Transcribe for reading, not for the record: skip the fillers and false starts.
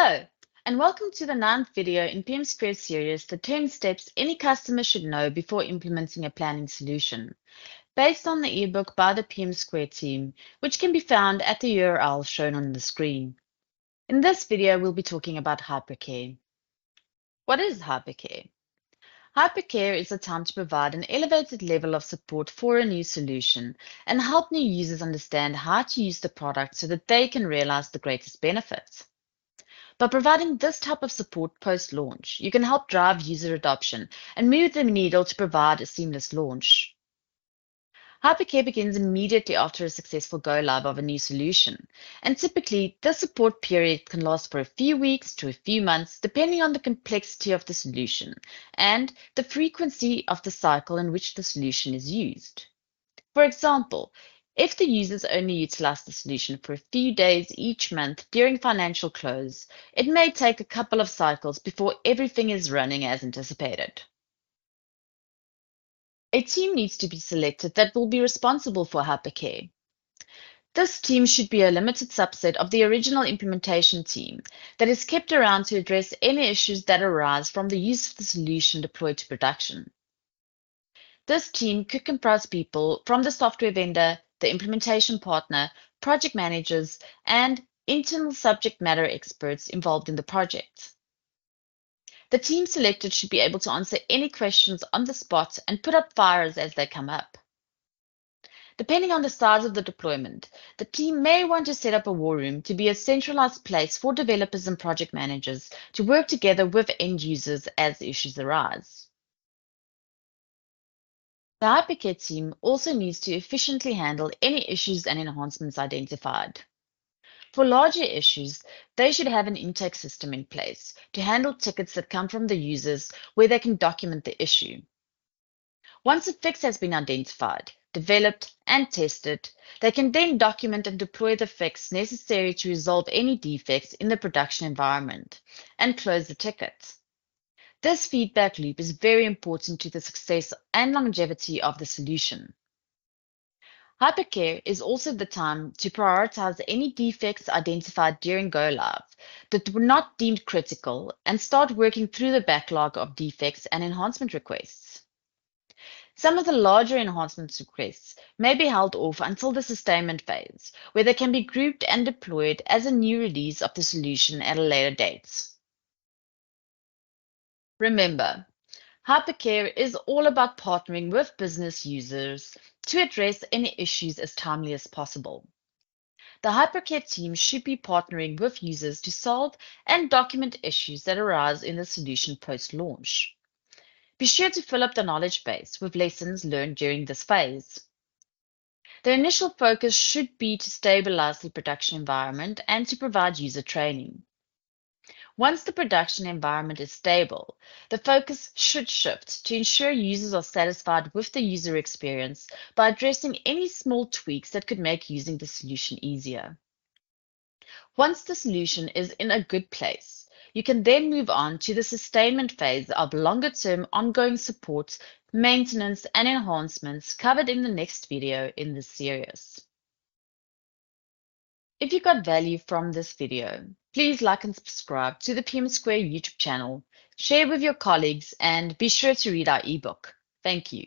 Hello, and welcome to the ninth video in PMsquare series, the 10 steps any customer should know before implementing a planning solution, based on the ebook by the PMsquare team, which can be found at the URL shown on the screen. In this video, we'll be talking about Hypercare. What is Hypercare? Hypercare is a time to provide an elevated level of support for a new solution and help new users understand how to use the product so that they can realize the greatest benefits. By providing this type of support post-launch, you can help drive user adoption and move the needle to provide a seamless launch. Hypercare begins immediately after a successful go-live of a new solution, and typically the support period can last for a few weeks to a few months, depending on the complexity of the solution and the frequency of the cycle in which the solution is used. For example, if the users only utilize the solution for a few days each month during financial close, it may take a couple of cycles before everything is running as anticipated. A team needs to be selected that will be responsible for Hypercare. This team should be a limited subset of the original implementation team that is kept around to address any issues that arise from the use of the solution deployed to production. This team could comprise people from the software vendor, the implementation partner, project managers, and internal subject matter experts involved in the project. The team selected should be able to answer any questions on the spot and put up fires as they come up. Depending on the size of the deployment, the team may want to set up a war room to be a centralized place for developers and project managers to work together with end users as issues arise. The Hypercare team also needs to efficiently handle any issues and enhancements identified. For larger issues, they should have an intake system in place to handle tickets that come from the users where they can document the issue. Once a fix has been identified, developed, and tested, they can then document and deploy the fix necessary to resolve any defects in the production environment and close the ticket. This feedback loop is very important to the success and longevity of the solution. Hypercare is also the time to prioritize any defects identified during go live that were not deemed critical and start working through the backlog of defects and enhancement requests. Some of the larger enhancement requests may be held off until the sustainment phase, where they can be grouped and deployed as a new release of the solution at a later date. Remember, Hypercare is all about partnering with business users to address any issues as timely as possible. The Hypercare team should be partnering with users to solve and document issues that arise in the solution post-launch. Be sure to fill up the knowledge base with lessons learned during this phase. The initial focus should be to stabilize the production environment and to provide user training. Once the production environment is stable, the focus should shift to ensure users are satisfied with the user experience by addressing any small tweaks that could make using the solution easier. Once the solution is in a good place, you can then move on to the sustainment phase of longer-term ongoing support, maintenance, and enhancements covered in the next video in this series. If you got value from this video, please like and subscribe to the PMsquare YouTube channel, share with your colleagues, and be sure to read our ebook. Thank you.